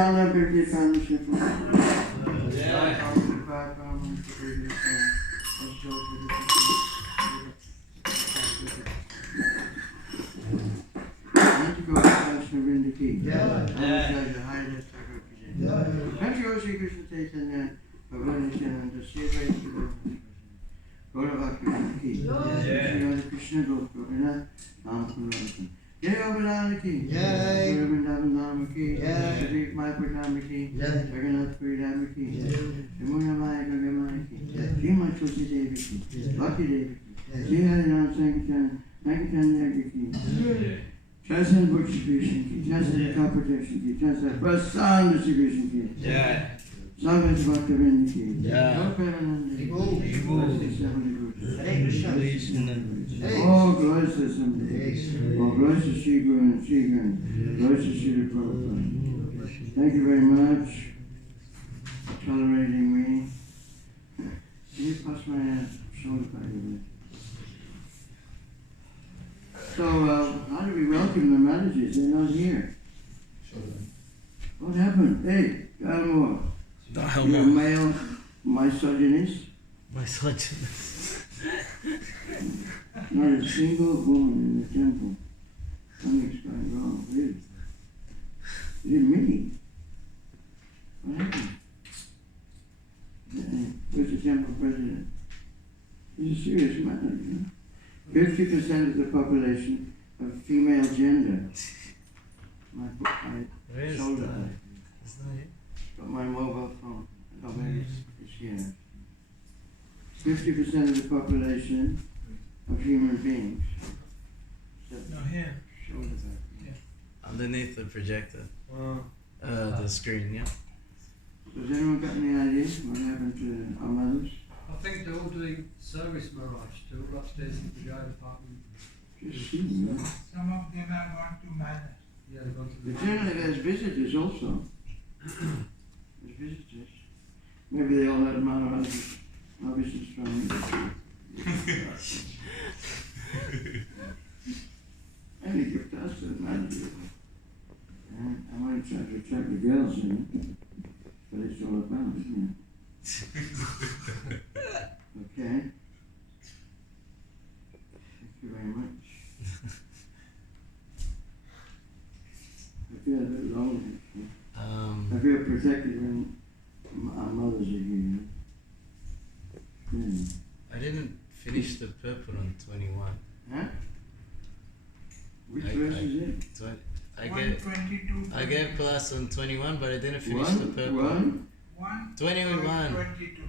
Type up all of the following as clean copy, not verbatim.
Prana Birdi Fellowship. Shri Krishna Chaitanya, Bhagavan Nityananda, Sri Advaita Gaurava Ki, Sri Radha Krishna Gopinath, Namakulam. Jai Avalala Ki, Jai Vrindavan Dharma Ki, Jai Mayapur Dharma Ki, Jagannath Puri Dharma Ki, Yamuna Maya Gagamaya Ki, Srimad Tulsi Devi Ki, Bhakti Devi Ki, Sri Harinam Sankirtan, Sankirtan Yagya Ki, Chassan Bhakti Ki, Chassan Protection Ki, Chassan Prasanna Distribution Ki, Sagat Bhaktivinoda Ki, Gopavananda, all glories to Someday, all glories to Sri Guru and Sri Guru, glories to Sri Prabhupada. Thank you very much for tolerating me. Can you pass my shoulder back a bit? So, how do we welcome the Mataji's? They're not here. What happened? Hey, Galmore. You're male misogynist? Misogynist. Not a single woman in the temple. Something's going wrong. Really? Is it me? What happened? Where's the temple president? It's a serious matter, you know. 50% of the population of female gender. My shoulder bag. It's not here. Got my mobile phone. Oh, maybe it's here. 50% of the population of human beings. No, here. Shoulder bag. Yeah. Underneath the projector. Wow. The screen, yeah. Has anyone got any ideas what happened to our mothers? I think they're all doing service mirage. They're all upstairs in the guy department. Just see them. Some of them are gone to manage. Yeah, they've gone to the But generally there's visitors also. There's visitors. Maybe they all had Mahavishnu Swami. And he kept us to the manager. And I might try to attract the girls in it. But it's all about, isn't it? Okay. Thank you very much. I feel a bit lonely. I feel protected when our mothers are here. Yeah. I didn't finish the purple on 21. Huh? Which verse is it? I gave class on 21, but I didn't finish the purple. 21. 22.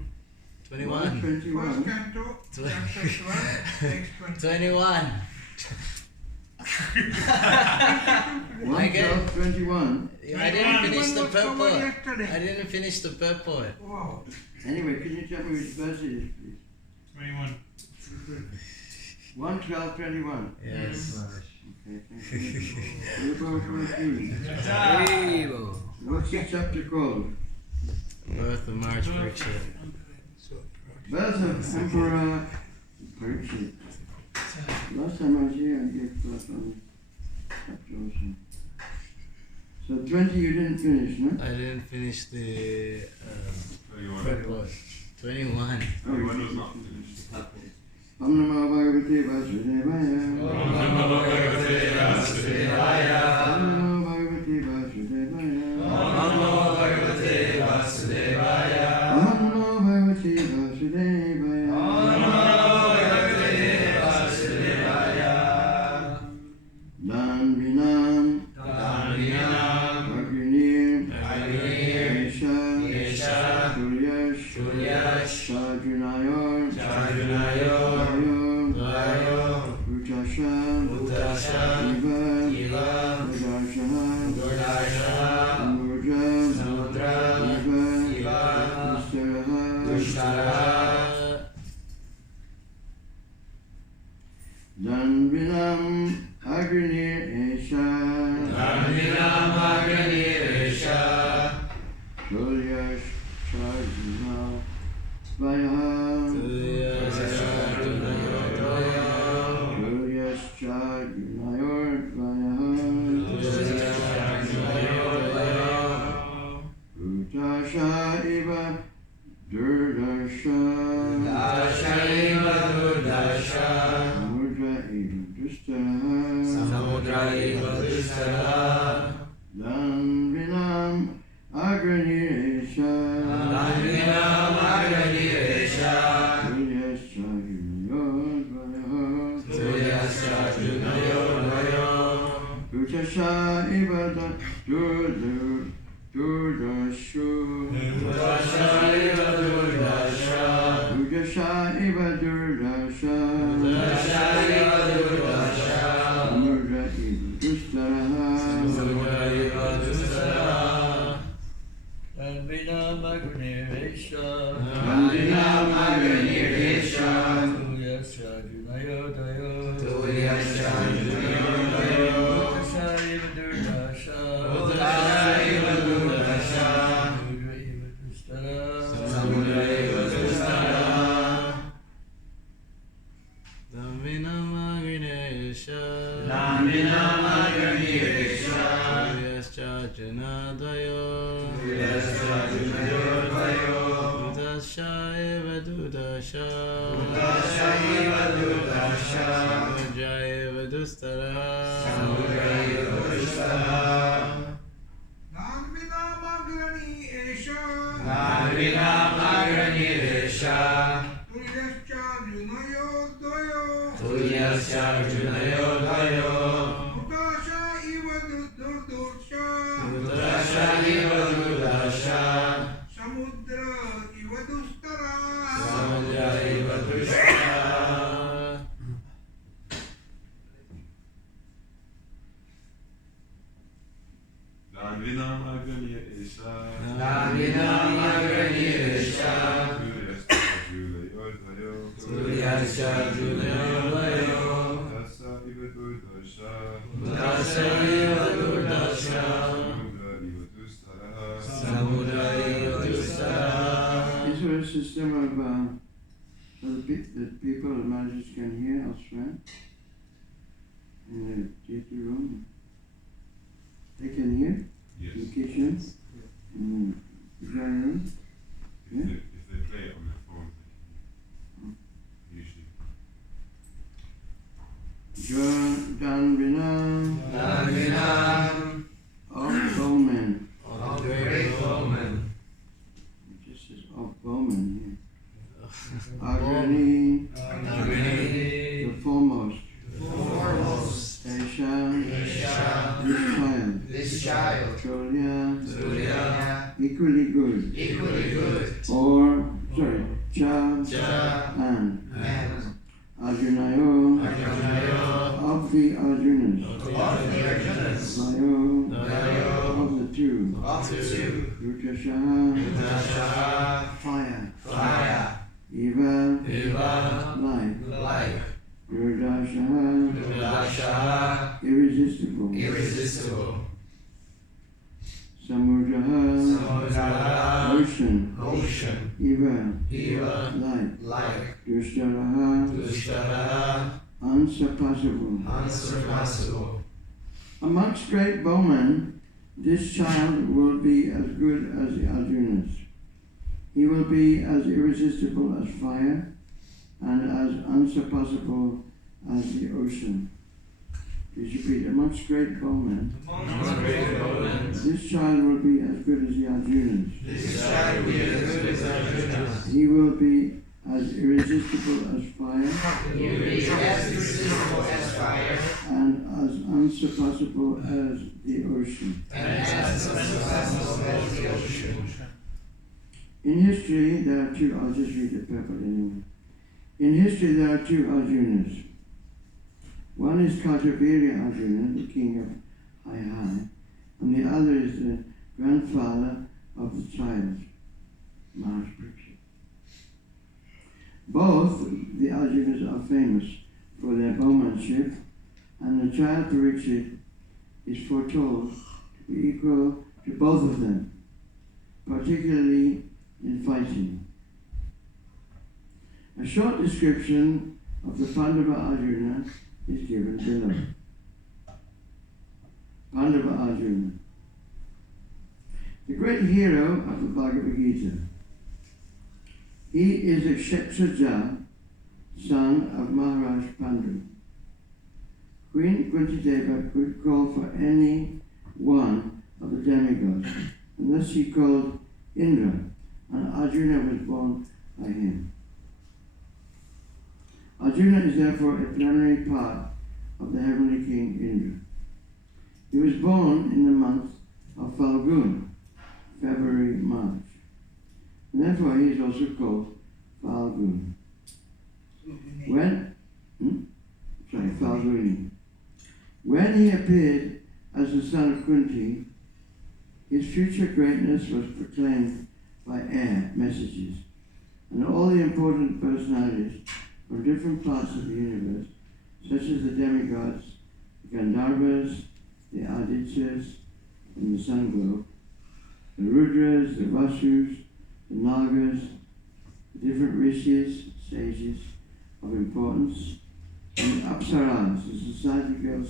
21. 21. First canto, chapter 12, text 21. 21. I didn't finish the was covered purport. yesterday. I didn't finish the purport. Wow. Anyway, can you tell me which verse it is, please? 21. 1, 12, 21. Yes. Okay, thank you. What about 14? What's the chapter called? Birth of March Parikshit. Birth of Emperor Parikshit. Last time I was here, I gave class on this chapter also. So 20 you didn't finish, no? I didn't finish the 21. purport. 21. Oh, you was didn't not finish. finished. Om Namo Bhagavate Vasudevaya. Om Namo Bhagavate Vasudevaya. Om Namo Bhagavate Vasudevaya. Om Namo Bhagavate Vasudevaya. Om Namo Bhagavate Vasudevaya. Om Namo Bhagavate Vasudevaya. Dan Vinam. Dhanvinam. Agni. Agni. Esha. Esha. Tulyash. Tulyash. Chajunayor. Chajunayor. Dayo. Utasha. Utasha. Iva. Iva. Udashaha. Udashaha. Samudra. Samudra. Iva. Iva. Dusharaha. Dusharaha. Danvinam Agni Esha. Dhanvinam Agni Esha. Tulyash Chajuna Vayaha. Tulyash Chajunayor Vayaha. Dasha iva Durdasha Dashaiva Durdasha Samudra iva Dustara Samudra iva Dustara Danvinam Agraniresha Danvinam Agraniresha Tulyascha Yunayodvaya Tulyascha Junayodvaya Dutasha iva Durdashu Durdasha iva Durdasha Durdasha iva Durdasha Durdasha iva Durdasha Samudra iva Dustara Samudra iva Dustara Danvinam Agraniresha Danvinam Agraniresha Tulyascha Junayodvaya Tulyascha Junayodvaya Durdasha iva Durdasha Durdasha iva Durdasha Samudra iva Dustara Samudra iva Dustara Danvinam Agrinesha Danvinam Agraniresha Tulyascha Junadvayo Tulyascha Junayodvaya Dudasha eva Dudasha Durdasha iva Durdasha Samudra eva Dustara Samudra iva Dustara Danvinam Agrani Esha Danvinam Agraniresha Tulyascha Junayodvaya Tulyascha Junayodvaya Dudasha iva Durdasha Durdasha iva Durdasha Samudra iva Dustara Samudra iva Dustara Danvinam Agraniresha Danvinam Agraniresha Tulyascha Junayodvaya Dasa iva Durdasha Durdasha iva Durdasha Samudra iva Dustara Samudra iva Dustara Is there a system of that people, the managers can hear elsewhere? In the theater room? They can hear? Yes. In the kitchen? In the drawing room? If they play it on their phone, usually. Danvinam Danvinam of Bowman. of great bowman It just says of Bowman here. Agrani, Agrani the foremost. foremost Esha, Esha this child. this child Tulya, Tulya equally good. equally good Or, Cha, Cha and and Arjunayo, Arjunayo of the Arjunas. of the Arjunas Vayo, Vayo of the two. of the two Rutashaha, Durdasha fire. fire Eva, Eva life. like Durdashaha, Durdasha irresistible. irresistible Samudraha, Samudra ocean. ocean Eva, Eva light. like Dushtaraha, Dushtara unsurpassable. unsurpassable Amongst great bowmen, this child will be as good as the Arjunas. He will be as irresistible as fire and as unsurpassable as the ocean. Please repeat, amongst great bowmen, amongst great bowmen this child will be as good as the Arjunas. this child will be as good as Arjuna He will be as irresistible as fire he will be as irresistible as fire and as unsurpassable as the ocean. and as unsurpassable as the ocean. In history, there are two, I'll just read the purport anyway. In history, there are two Arjunas. One is Kartaviriya Arjuna, the king of Hai, and the other is the grandfather of the child, Maharaj Parikshit. Both the Arjunas are famous for their bowmanship, and the child Parikshit is foretold to be equal to both of them, particularly in fighting. A short description of the Pandava Arjuna is given below. Pandava Arjuna. the great hero of the Bhagavad Gita. He is a Kshatriya, son of Maharaj Pandu. Queen Kuntideva could call for any one of the demigods, and thus she called Indra, and Arjuna was born by him. Arjuna is therefore a plenary part of the heavenly king Indra. He was born in the month of Falgun, February, March. And therefore he is also called Falgun. Falguni. When he appeared as the son of Kunti, his future greatness was proclaimed by air messages, and all the important personalities from different parts of the universe, such as the demigods, the Gandharvas, the Adityas from the sun globe, the Rudras, the Vasus, the Nagas, the different rishis, sages of importance, and the Apsaras, the society girls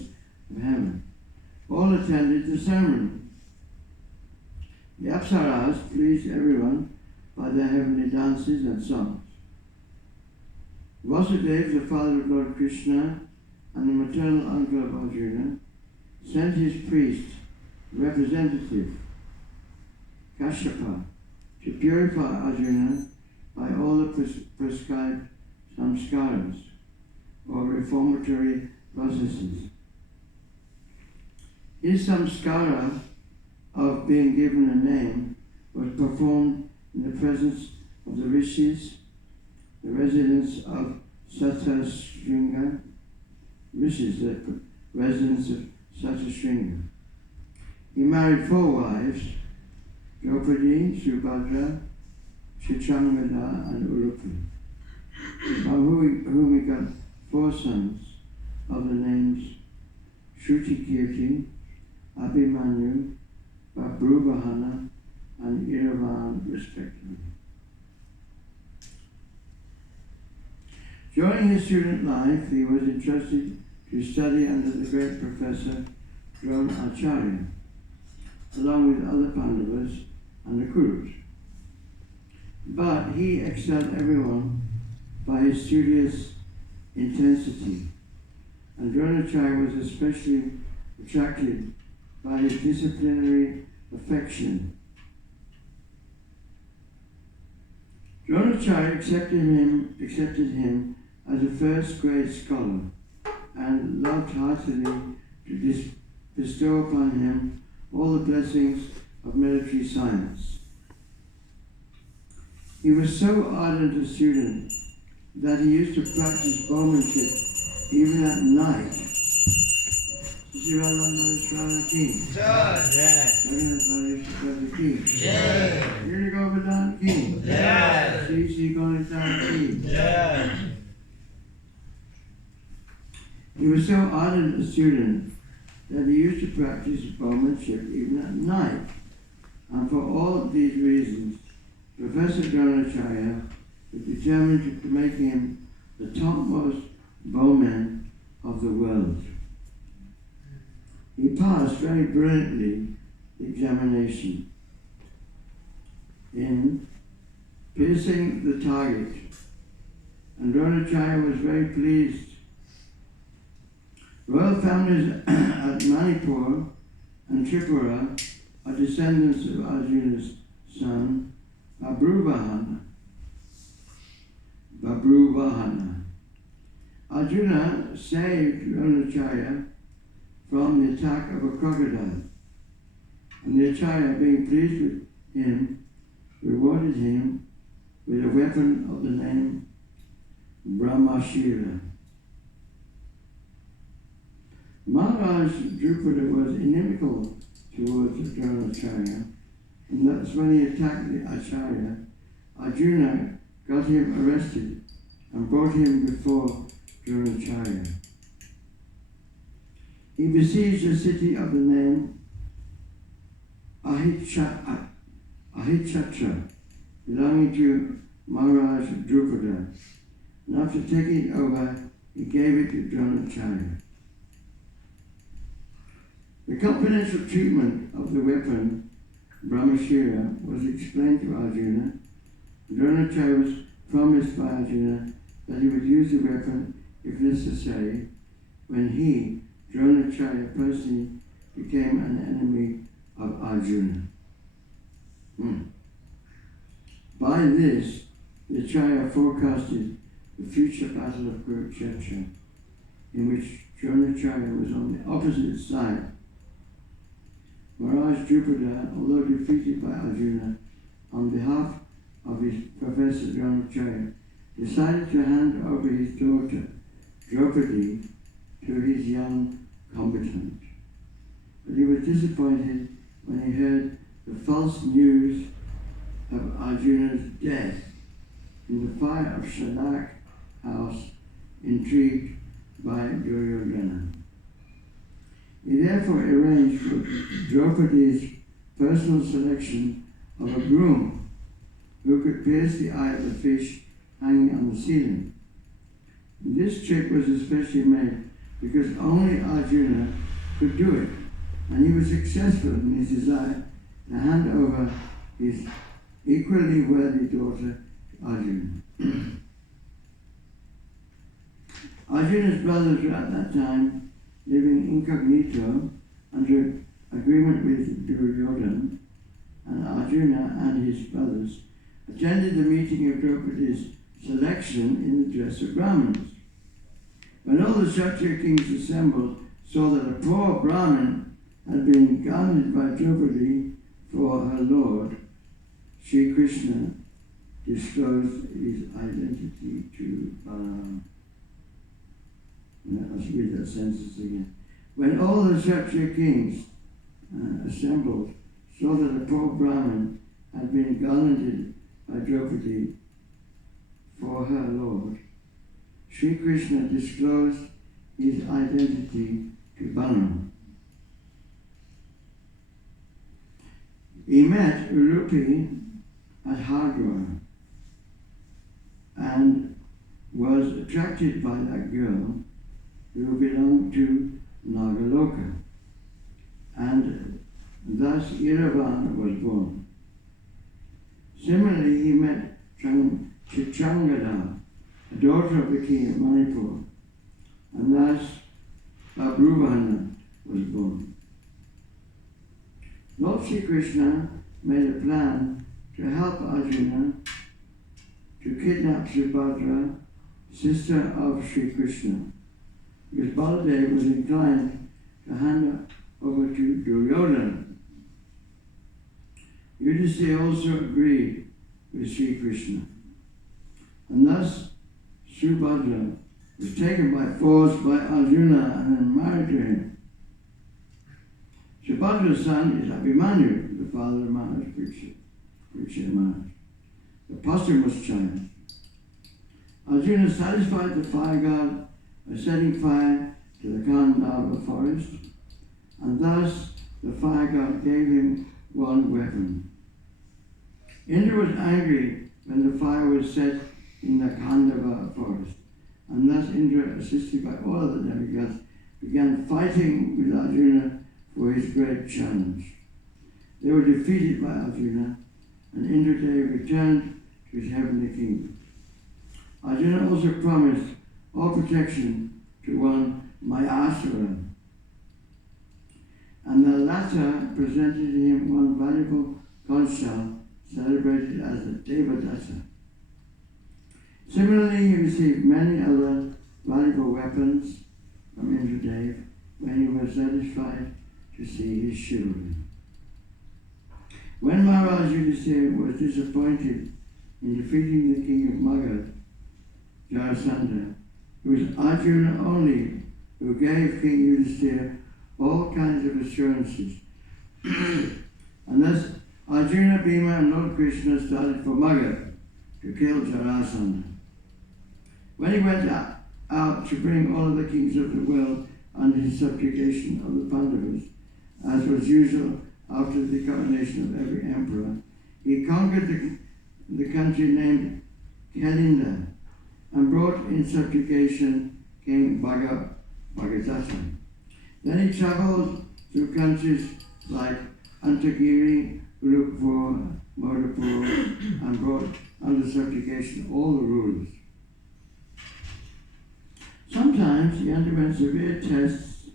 of heaven, all attended the ceremony. The Apsaras pleased everyone by their heavenly dances and songs. Vasudeva, the father of Lord Krishna and the maternal uncle of Arjuna, sent his priest, representative, Kashyapa, to purify Arjuna by all the prescribed samskaras, or reformatory processes. His samskara of being given a name was performed in the presence of the rishis, the residents of Satashringa, rishis, the residents of Satashringa. He married 4 wives, Draupadi, Subhadra, Chitrangada, and Urupi, from whom he got 4 sons of the names Shrutikirti, Abhimanyu, Babruvahana, and Iravan, respectively. During his student life, he was entrusted to study under the great professor Dronacharya, along with other Pandavas and the Kurus. But he excelled everyone by his studious intensity, and Dronacharya was especially attracted by his disciplinary affection. Dronacharya accepted him as a first-grade scholar and loved heartily to bestow upon him all the blessings of military science. He was so ardent a student that he used to practice bowmanship even at night. Londonisvara King. Mahavishnu King. Here Govardhan King. Sri King. He was so ardent a student that he used to practice bowmanship even at night. And for all of these reasons, Professor Dronacharya was determined to make him the topmost bowman of the world. He passed very brilliantly the examination in piercing the target, and Dronacharya was very pleased. Royal families at Manipur and Tripura are descendants of Arjuna's son, Babruvahana. Arjuna saved Dronacharya from the attack of a crocodile, and the Acharya, being pleased with him, rewarded him with a weapon of the name Brahmashira. Maharaj Drupada was inimical towards Dronacharya, and that's when he attacked the Acharya. Arjuna got him arrested and brought him before Dronacharya. He besieged a city of the name Ahitchatra, belonging to Maharaj Drupada, and after taking it over, he gave it to Dronacharya. The confidential treatment of the weapon Brahmashira was explained to Arjuna, Dronacharya was promised by Arjuna that he would use the weapon if necessary when he, Dronacharya, personally became an enemy of Arjuna. By this, the Acharya forecasted the future battle of Kurukshetra, in which Dronacharya was on the opposite side. Maharaj Drupada, although defeated by Arjuna, on behalf of his professor Dronacharya, decided to hand over his daughter Draupadi to his young combatant. But he was disappointed when he heard the false news of Arjuna's death in the fire of Shalak house, intrigued by Duryodhana. He therefore arranged for Draupadi's personal selection of a groom who could pierce the eye of the fish hanging on the ceiling. This trick was especially made because only Arjuna could do it, and he was successful in his desire to hand over his equally worthy daughter to Arjuna. Arjuna's brothers were at that time living incognito under agreement with Duryodhana, and Arjuna and his brothers attended the meeting of Draupadi's selection in the dress of Brahmins. When all the Kshatriya kings assembled saw that a poor Brahmin had been garnered by Draupadi for her lord, Sri Krishna disclosed his identity to Balaram. Let's read that sentence again. When all the Kshatriya kings assembled saw that a poor Brahmin had been garlanded by Draupadi for her lord, Sri Krishna disclosed his identity to Balaram. He met Urupi at Hardwar and was attracted by that girl who belonged to Nagaloka, and thus Iravan was born. Similarly, he met Chitrangada, a daughter of the king of Manipur, and thus Babruvana was born. Lord Sri Krishna made a plan to help Arjuna to kidnap Subhadra, sister of Sri Krishna, because Baladev was inclined to hand her over to Duryodhana. Yudhisthira also agreed with Sri Krishna, and thus Subhadra was taken by force by Arjuna and then married to him. Subhadra's son is Abhimanyu, the father of Maharaj Parikshit Maharaj, the posthumous child. Arjuna satisfied the fire god by setting fire to the Kandava forest, and thus the fire god gave him one weapon. Indra was angry when the fire was set in the Kandava forest, and thus Indra, assisted by all the demigods, began fighting with Arjuna for his great challenge. They were defeated by Arjuna, and Indradev returned to his heavenly kingdom. Arjuna also promised all protection to one Mayasura, and the latter presented him one valuable conch shell celebrated as the Devadatta. Similarly, he received many other valuable weapons from Indradev when he was satisfied to see his chivalry. When Maharaj Yudhisthira was disappointed in defeating the king of Magad, Jarasandha, it was Arjuna only who gave King Yudhisthira all kinds of assurances. And thus Arjuna, Bhima and Lord Krishna started for Magad to kill Jarasandha. When he went out to bring all of the kings of the world under his subjugation of the Pandavas, as was usual after the coronation of every emperor, he conquered the country named Kalinda and brought in subjugation King Bhagadatta. Then he traveled through countries like Antagiri, Urukpur, Modapur, and brought under subjugation all the rulers. Sometimes he underwent severe tests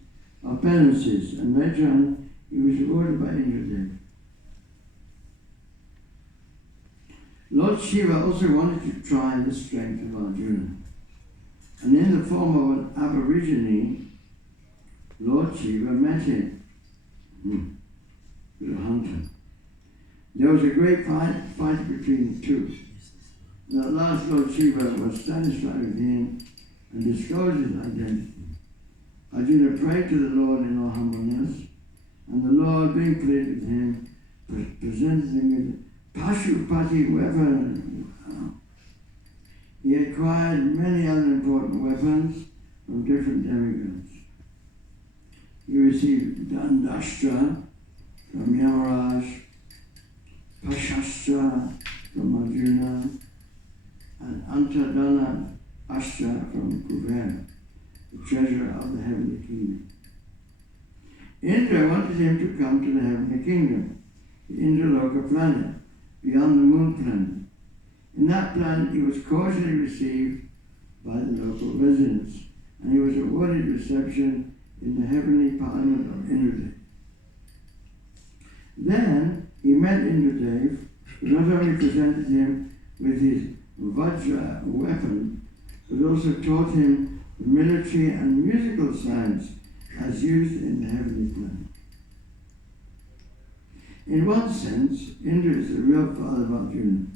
of penances, and later on he was rewarded by Indradev. Lord Shiva also wanted to try the strength of Arjuna, and in the form of an aborigine, Lord Shiva met him with a hunter. There was a great fight between the two. At last Lord Shiva was satisfied with him and disclosed his identity. Arjuna prayed to the Lord in all humbleness, and the Lord, being pleased with him, presented him with Pashupati weapon. He acquired many other important weapons from different demigods. He received Dandashtra from Yamaraj, Pashastra from Arjuna, and Antardana Ashtra from Kuvera, the treasurer of the heavenly kingdom. Indra wanted him to come to the heavenly kingdom, the Indraloka planet, beyond the moon planet. In that planet he was cordially received by the local residents, and he was awarded reception in the heavenly parliament of Indradev. Then he met Indradev, who not only presented him with his Vajra weapon, but also taught him the military and musical science as used in the heavenly planet. In one sense, Indra is the real father of Arjuna,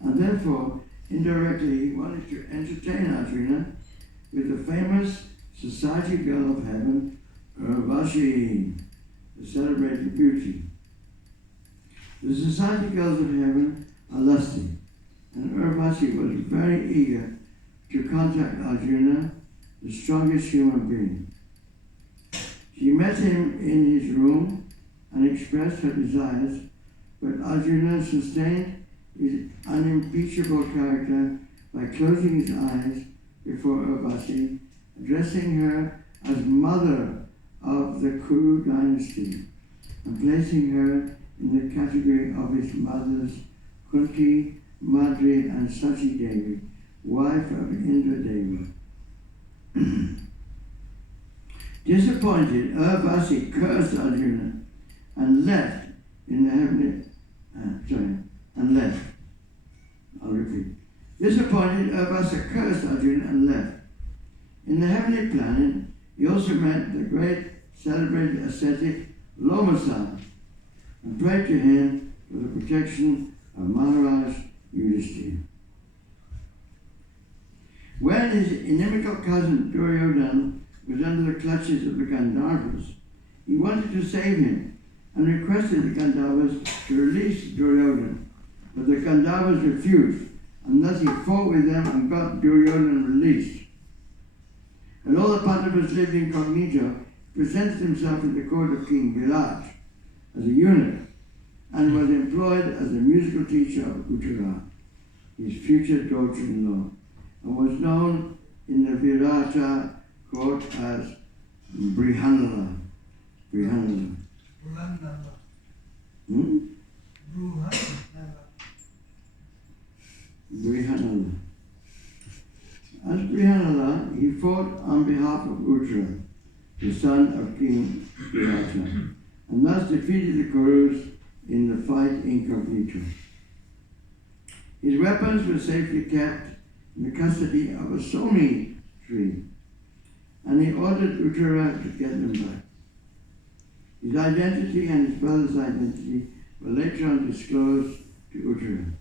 and therefore, indirectly, he wanted to entertain Arjuna with the famous society girl of heaven, Urvashi, the celebrated beauty. The society girls of heaven are lusty, and Urvashi was very eager to contact Arjuna, the strongest human being. She met him in his room and expressed her desires, but Arjuna sustained his unimpeachable character by closing his eyes before Urvashi, addressing her as mother of the Kuru dynasty, and placing her in the category of his mothers Kunti, Madri, and Sachi Devi, wife of Indradeva. Disappointed, Urvashi cursed Arjuna and left in the heavenly. I'll repeat. Disappointed, Urvashi cursed Arjuna and left. In the heavenly planet, he also met the great celebrated ascetic Lomasa and prayed to him for the protection of Maharaj Yudhishthira. When his inimical cousin Duryodhana was under the clutches of the Gandharvas, he wanted to save him and requested the Gandharvas to release Duryodhana, but the Gandharvas refused, and thus he fought with them and got Duryodhana released. When all the Pandavas lived incognito, he presented himself in the court of King Virat as a eunuch and was employed as a musical teacher of Uttara, his future daughter-in-law, and was known in the Virata court as Brihanala. Brihanala. Brihanala. As Brihanala, he fought on behalf of Uttara, the son of King Virata, and thus defeated the Kurus in the fight incognito. His weapons were safely kept in the custody of a Somi tree, and he ordered Uttara to get them back. His identity and his brother's identity were later on disclosed to Uttara.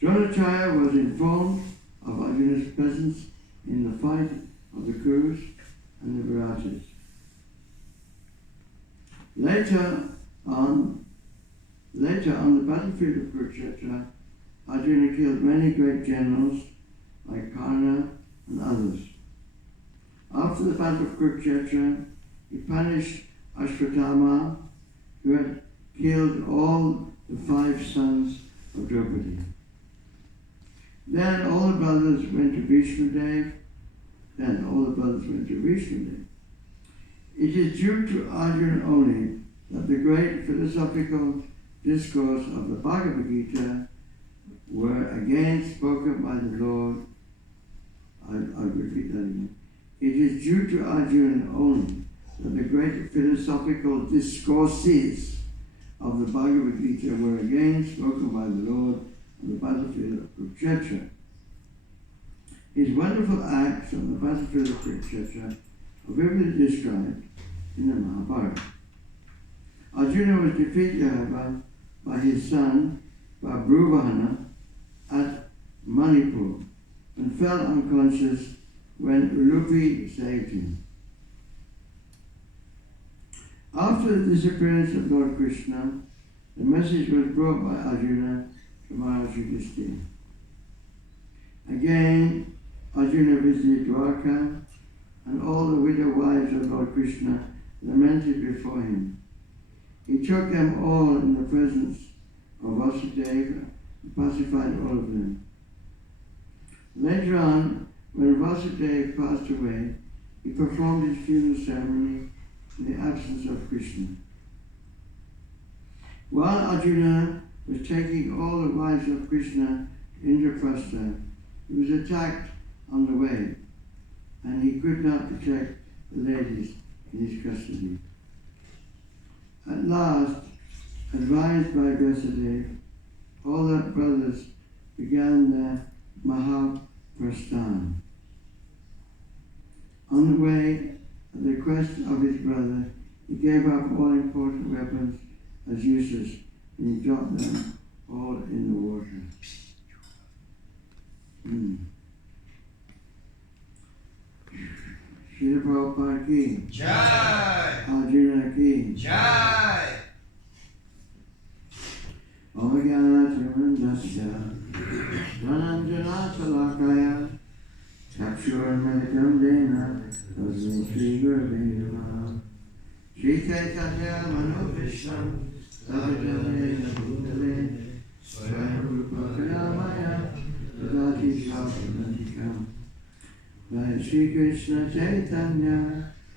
Dronacharya was informed of Arjuna's presence in the fight of the Kurus and the Viratas. Later on the battlefield of Kurukshetra, Arjuna killed many great generals like Karna and others. After the battle of Kurukshetra, he punished Ashwatthama, who had killed all the 5 sons of Draupadi. Then all the brothers went to Vishnu Dev. It is due to Arjuna only that the great philosophical discourse of the Bhagavad Gita were again spoken by the Lord. I'll repeat that again. It is due to Arjuna only that the great philosophical discourses of the Bhagavad Gita were again spoken by the Lord on the battlefield of Kurukshetra. His wonderful acts on the battlefield of Kurukshetra are vividly described in the Mahabharata. Arjuna was defeated, however, by his son Babruvahana at Manipur and fell unconscious when Ulupi saved him. After the disappearance of Lord Krishna, the message was brought by Arjuna to Maharaj Yudhishthira. Again, Arjuna visited Dwarka, and all the widow wives of Lord Krishna lamented before him. He took them all in the presence of Vasudeva and pacified all of them. Later on, when Vasudeva passed away, he performed his funeral ceremony in the absence of Krishna. While Arjuna was taking all the wives of Krishna to Indraprastha, he was attacked on the way, and he could not protect the ladies in his custody. At last, advised by Vyasadeva, all the brothers began their Mahaprasthan. On the way, at the request of his brother, he gave up all important weapons as useless, and he dropped them all in the water. Srila Prabhupada ki Jai! Arjuna ki Jai! Om Jnana Timandasya Dhananjana Salakaya Chakshurmelitam Dena Tasmai Shri Gurave Namaha Shri Chaitanya Manobhishtam Sahajanena Bhutale Swayam Rupa Kadamaya Tadati Svapanandikam Jai Shri Krishna Chaitanya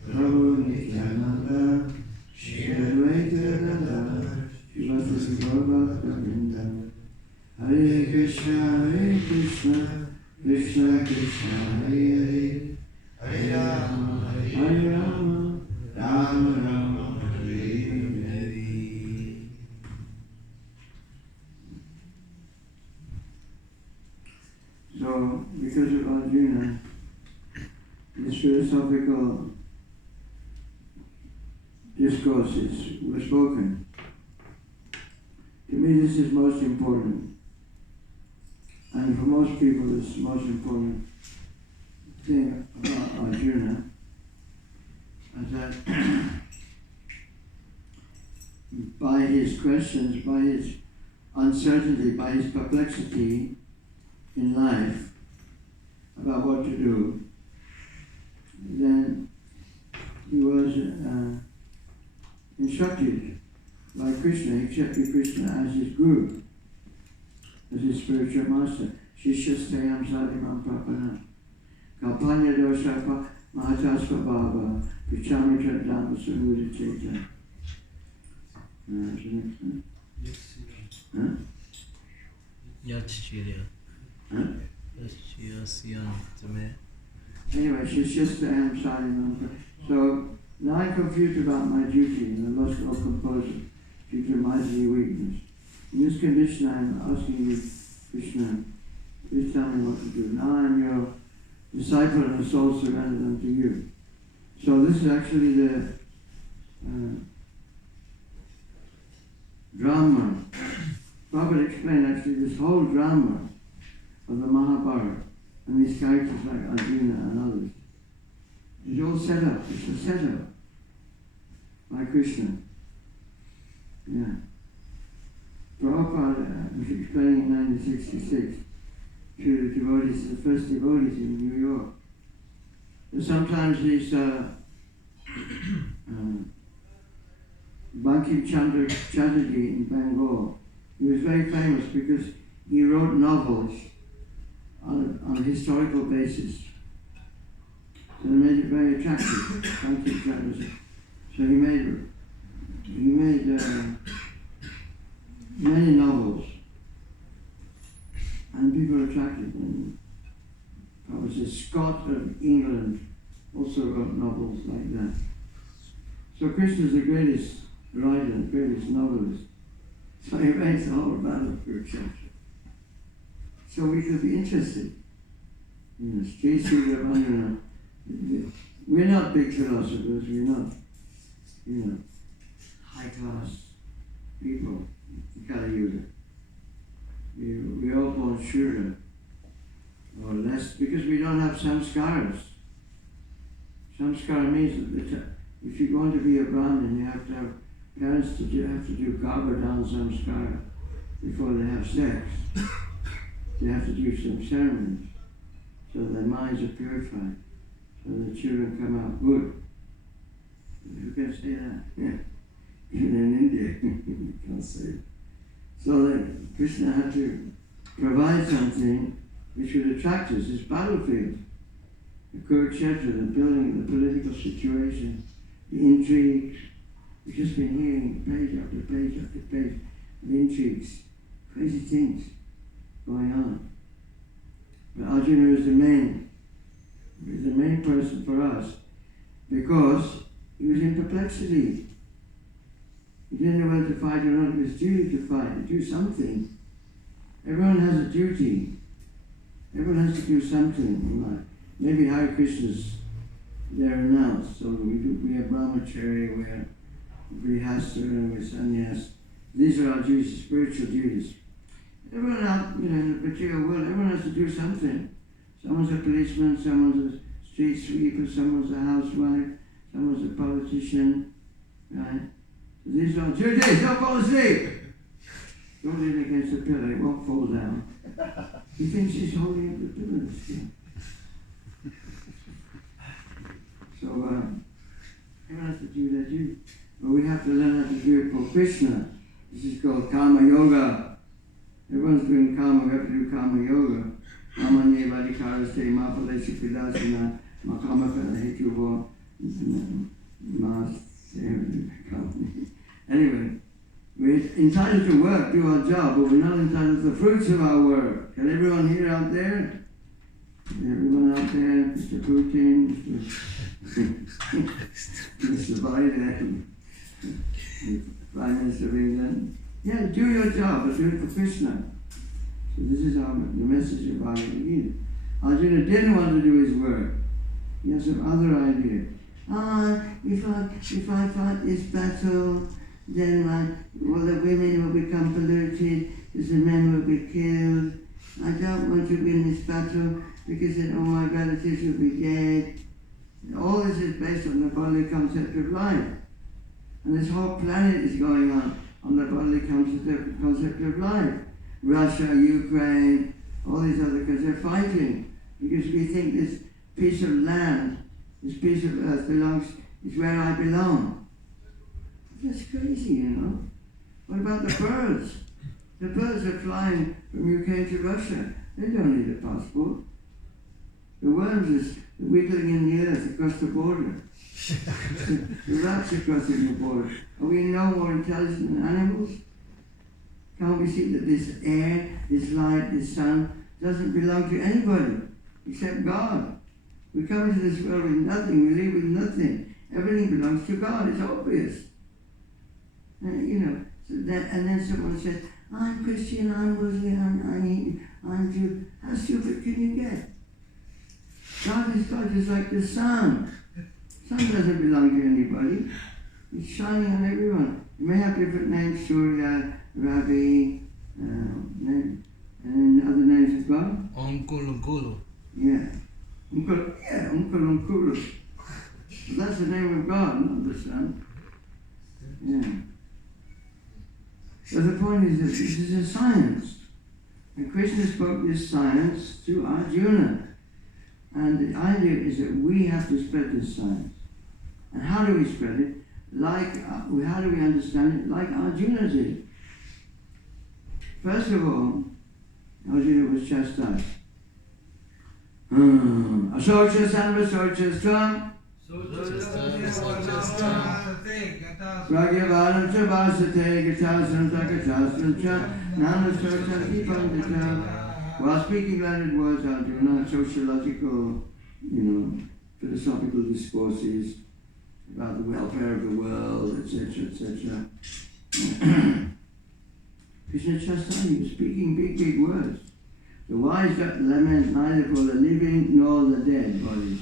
Prabhu Nityananda Shri Advaita Gadadhara Shivasasi Gaurabhakta Vrinda Hare Krishna Krishna Krishna Hare Hare Hare Rama Rama Rama Hare Hare. So, because of Arjuna, these philosophical discourses were spoken. To me, this is most important. And for most people, this is the most important thing about Arjuna is that by his questions, by his uncertainty, by his perplexity in life about what to do, then he was instructed by Krishna. He accepted Krishna as his guru, as his spiritual master. Shishastayam sarimam prapana kalpanya doshapa mahatasva bhava prichamitra dhamma samudita cheta. What's the next one? Huh? Yachchirya. Huh? Yachchirya Tame. Anyway, Shishastayam sarimam prapana. So, now I'm confused about my duty and I lost all composure due to miserly weakness. In this condition, I'm asking you, Krishna, please tell me what to do. Now I'm your disciple and the soul surrendered unto you. So this is actually the drama. Prabhupada explained actually this whole drama of the Mahabharata and these characters like Arjuna and others. It's all set up. It's a setup by Krishna. Yeah. Prabhupada was explaining in 1966 to the devotees, the first devotees in New York, that sometimes these Bankim Chandra Chatterjee in Bengal, he was very famous because he wrote novels on a historical basis. So they made it very attractive, Bankim Chatterjee. So he made he made many novels, and people were attracted. And Professor Scott of England also wrote novels like that. So Krishna is the greatest writer, the greatest novelist. So he writes all about the Kurukshetra. So we could be interested. Sri Sri Ravana. We're not big philosophers, we're not, high class people in Kali Yuga. We're all born Shudra, or less, because we don't have samskaras. Samskara means that if you're going to be a Brahmin, you have to have parents have to do Garbhadan samskara before they have sex. They have to do some ceremonies so their minds are purified, so the children come out good. Who can say that? Yeah. Even in India, you can't say it. So then Krishna had to provide something which would attract us, this battlefield. The Kurukshetra, the building, the political situation, the intrigues. We've just been hearing page after page after page of intrigues, crazy things going on. But Arjuna is the main person for us because he was in perplexity. He didn't know whether to fight or not. It was duty to fight, to do something. Everyone has a duty. Everyone has to do something in life. Maybe Hare Krishna's there now. So we have brahmachari, we have grihastha, and we have sannyas. These are our duties, spiritual duties. Everyone out, in the material world, everyone has to do something. Someone's a policeman, someone's a street sweeper, someone's a housewife, someone's a politician, right? So these are all duties. Don't fall asleep. Don't lean against the pillar, it won't fall down. He thinks he's holding up the pillar still. So everyone has to do their duty. But we have to learn how to do it for Krishna. This is called Karma Yoga. Everyone's doing karma, we have to do karma yoga. Amanye vadikaraste mapalesi pidasana makama hetuvo mas. Anyway, we're entitled to work, do our job, but we're not entitled to the fruits of our work. Can everyone hear out there? Everyone out there, Mr. Putin, Mr. Biden, Prime Minister of England. Yeah, do your job, but do it for Krishna. So this is the message of Bhagavad Gita. Arjuna didn't want to do his work. He has some other idea. If I fight this battle, then the women will become polluted, because the men will be killed. I don't want to win this battle, because then all my relatives will be dead. And all this is based on the bodily concept of life. And this whole planet is going on the bodily concept of life. Russia, Ukraine, all these other countries are fighting because we think this piece of land, this piece of earth is where I belong. That's crazy, What about the birds? The birds are flying from Ukraine to Russia. They don't need a passport. The worms are wiggling in the earth across the border. The rats are crossing the border. Are we no more intelligent than animals? Can't we see that this air, this light, this sun doesn't belong to anybody except God? We come into this world with nothing, we live with nothing. Everything belongs to God, it's obvious. And then someone says, I'm Christian, I'm Muslim, I'm Jew. How stupid can you get? God is like the sun. Sun doesn't belong to anybody. It's shining on everyone. You may have different names, Surya, Ravi, and other names of God. Onkulu. Yeah. Onkulu. That's the name of God, not the sun. Yeah. So the point is that this is a science. And Krishna spoke this science to Arjuna. And the idea is that we have to spread this science. And how do we spread it? How do we understand it? Like Arjuna did. First of all, Arjuna was chastised. Asocha sarva socha stram. Ragyavanam cha vasate gachasam cha gachasam cha nanasarasati pandita. While speaking learned words, Arjuna, sociological, philosophical discourses about the welfare of the world, etc., etc. Krishna Chastani was speaking big words. The wise lament neither for the living nor the dead bodies.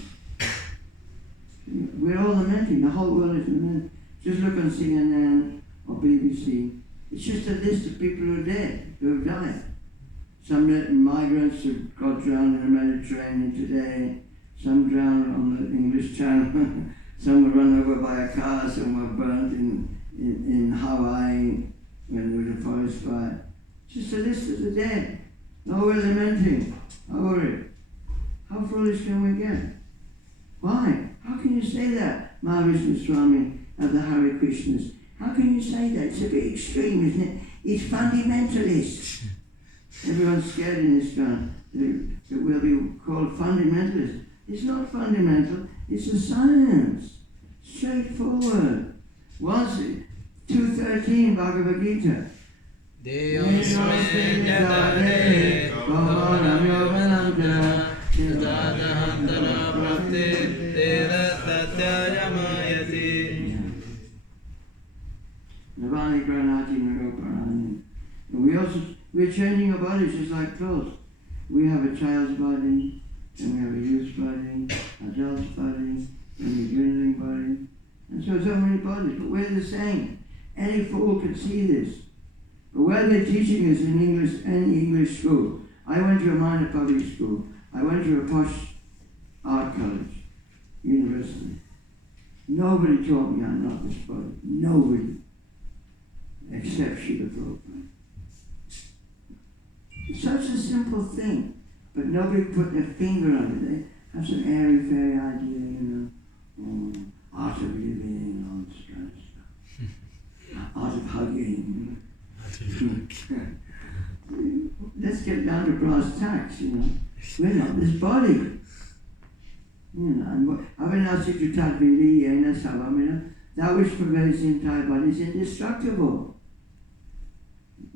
We're all lamenting, the whole world is lamenting. Just look on CNN or BBC. It's just a list of people who are dead, who have died. Some migrants who got drowned in the Mediterranean today, some drowned on the English Channel, some were run over by a car, some were burnt in Hawaii when there was a forest fire. Just a list of the dead. No, we're lamenting over it. How foolish can we get? Why? How can you say that, Mahavishnu Swami of the Hare Krishnas? How can you say that? It's a bit extreme, isn't it? It's fundamentalist. Everyone's scared in this town that we'll be called fundamentalist. It's not fundamental, it's a science. Straightforward. Once 2:13 Bhagavad Gita. We're changing our bodies just like clothes. We have a child's body, then we have a youth's body, adult's body, then a dwindling body, and so many bodies, but we're the same. Any fool could see this. But where they're teaching us in English, any English school. I went to a minor public school. I went to a posh art college, university. Nobody taught me I'm not this body. Nobody. Except Srila Prabhupada. It's such a simple thing, but nobody put their finger on it. They have some airy-fairy idea, art of living, all this kind of stuff. Art of hugging. Let's get down to brass tacks, We're not this body. That which pervades the entire body is indestructible.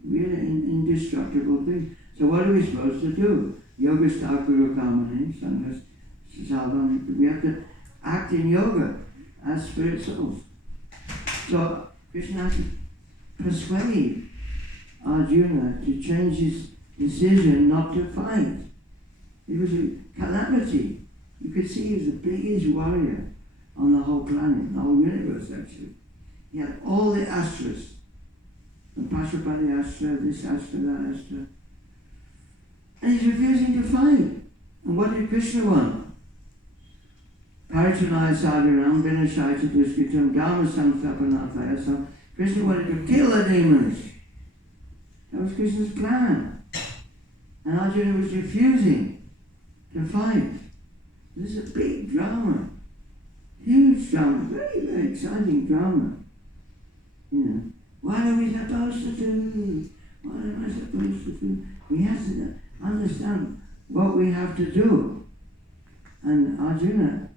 We're an indestructible thing. So what are we supposed to do? Yoga Stakuru Kamani, Sanghas Salvam. We have to act in yoga as spirit souls. So Krishna has to persuade Arjuna to change his decision not to fight. It was a calamity. You could see he was the biggest warrior on the whole planet, the whole universe actually. He had all the astras. The Pashupati Astra, this Astra, that Astra. And he's refusing to fight. And what did Krishna want? Paritanaya sadhuram, vinashaya chaduskitam, dharma samsthapanatayasam. Krishna wanted to kill the demons. That was Krishna's plan. And Arjuna was refusing to fight. This is a big drama. Huge drama. Very, very exciting drama. What are we supposed to do? What am I supposed to do? We have to understand what we have to do. And Arjuna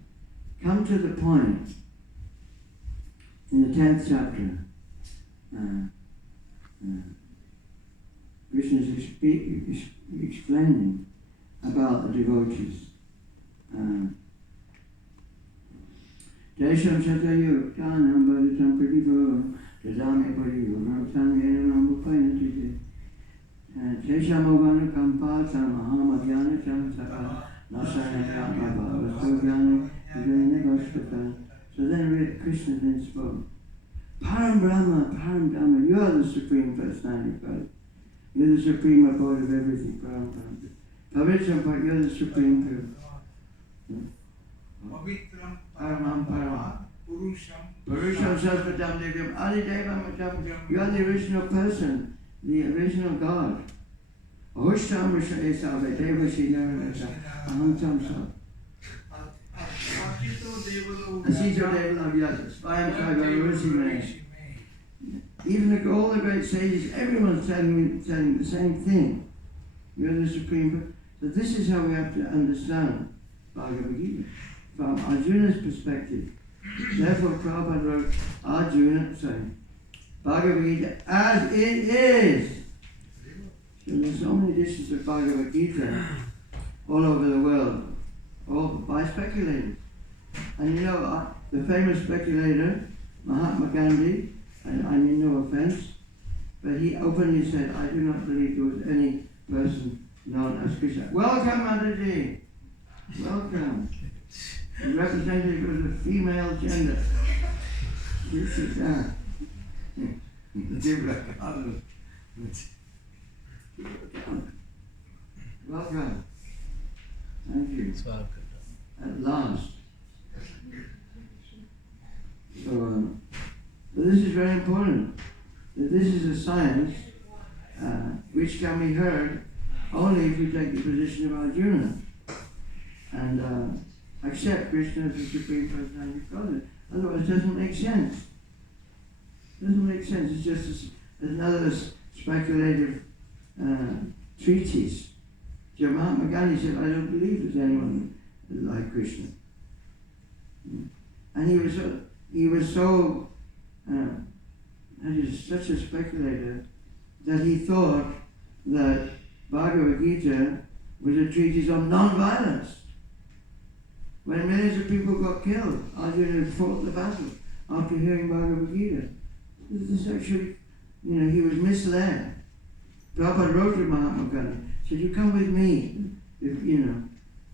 come to the point in the 10th chapter. Krishna is explaining about the devotees. Desham Shatayu Tanam Bhadatam Pradivo Tadame Padivo Ramsam Yenam Upayatite Desham Ovanu Kampata Mahamadhyana Chamsaka Nasana Kampava Vasogyana Vijayana Gospata. So then Krishna then spoke. Param Brahma, you are the Supreme Personality of God. You're the supreme abode of everything, Param Brahma. Pavitram, you're the supreme pure. Paramam Param. Purusham Sarvatam Devyam Adidevam Matam. You are the original person, the original God. Ahoshtam Risha Esave Deva Shinarasa Aham Tamsa. Asito Devalam Yasas. Svayam Shaiva Rusimane. Even all the great sages, everyone's saying the same thing. You're the supreme. So this is how we have to understand Bhagavad Gita. From Arjuna's perspective, Therefore Prabhupada wrote Bhagavad Gita as it is. So there's so many editions of Bhagavad Gita all over the world, all by speculators. And you know, the famous speculator, Mahatma Gandhi, and I mean no offense, but he openly said, I do not believe there was any person known as Krishna. Welcome, Mataji. Welcome. The representative of the female gender. You sit down. Welcome. Thank you. At last. So this is very important. That this is a science which can be heard only if you take the position of Arjuna and accept Krishna as the Supreme Personality of Godhead. Otherwise, it doesn't make sense. It doesn't make sense. It's just another speculative treatise. So Mahatma Gandhi said, I don't believe there's anyone like Krishna. And he was so such a speculator that he thought that Bhagavad Gita was a treatise on non-violence. When millions of people got killed, Arjuna fought the battle after hearing Bhagavad Gita. This is actually, he was misled. Prabhupada wrote to Mahatma Gandhi, said, you come with me,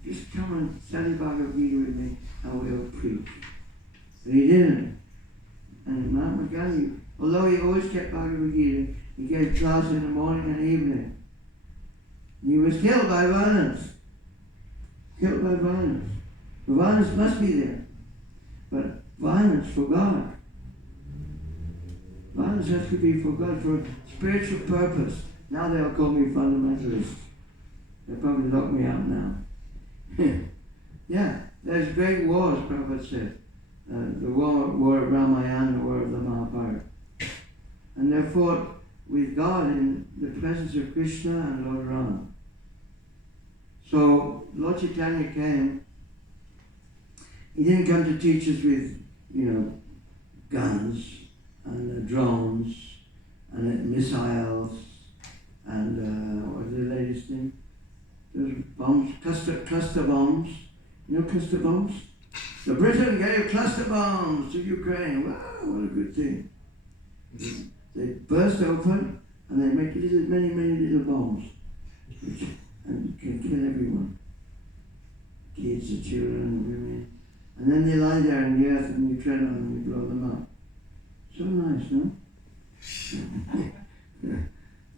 just come and study Bhagavad Gita with me and we'll preach. But he didn't. And Mahatma Gandhi, although he always kept Bhagavad Gita, he gave class in the morning and evening. He was killed by violence. Killed by violence. The violence must be there. But violence for God. Violence has to be for God, for a spiritual purpose. Now they'll call me fundamentalist. They'll probably lock me out now. Yeah, there's great wars, Prabhupada said. The war of Ramayana, the war of the Mahabharata. And they're fought with God in the presence of Krishna and Lord Rama. So Lord Chaitanya came. He didn't come to teach us with, guns and drones and missiles and what was the latest thing? Those bombs, cluster bombs. You know cluster bombs? So Britain gave cluster bombs to Ukraine. Wow, what a good thing. They burst open and they make many little bombs. And can kill everyone. Kids, the children, women. And then they lie there in the earth and you tread on them and you blow them up. So nice, no?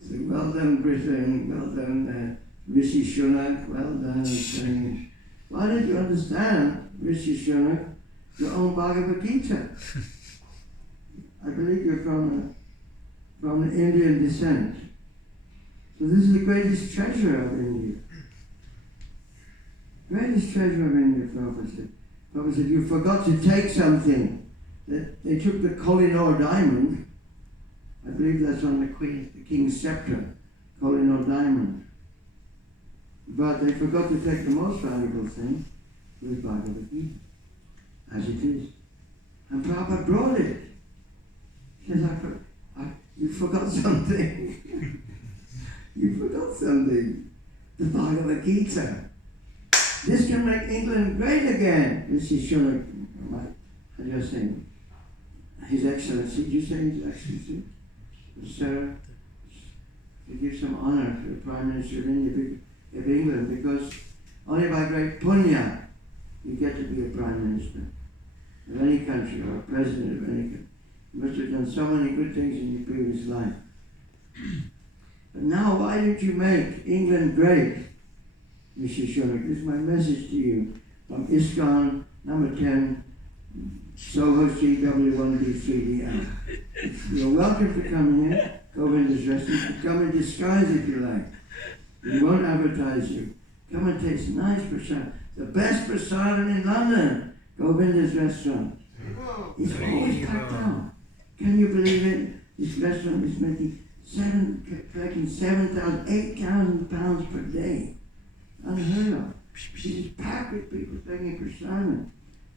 So well done, Britain. Well done, Rishi Sunak. Well done. Why did you understand, Rishi Sunak, your own Bhagavad Gita? I believe you're from Indian descent. So this is the greatest treasure of India. Greatest treasure of India, Prabhupada said. Prabhupada said, you forgot to take something. They took the Kohinoor diamond. I believe that's on the king's scepter, Kohinoor diamond. But they forgot to take the most valuable thing, was Bhagavad Gita, as it is. And Prabhupada brought it. He says, you forgot something. You forgot something. The Bhagavad Gita. This can make England great again. This is Sunak, how do you say? His Excellency. Do you say His Excellency? Sir, to give some honor to the Prime Minister of England, because only by great punya you get to be a Prime Minister of any country or a President of any country. You must have done so many good things in your previous life. But now, why did you make England great, Mr. Shunak? This is my message to you from ISKCON, number 10, Soho CW1B3DL. You're welcome to come here, Govinda's restaurant. Come in disguise if you like. We won't advertise you. Come and taste nice prasad. The best prasadam in London, Govinda's restaurant. It's always packed out. Can you believe it? This restaurant is making 8,000 pounds per day. Unheard of. This is packed with people taking prasadam.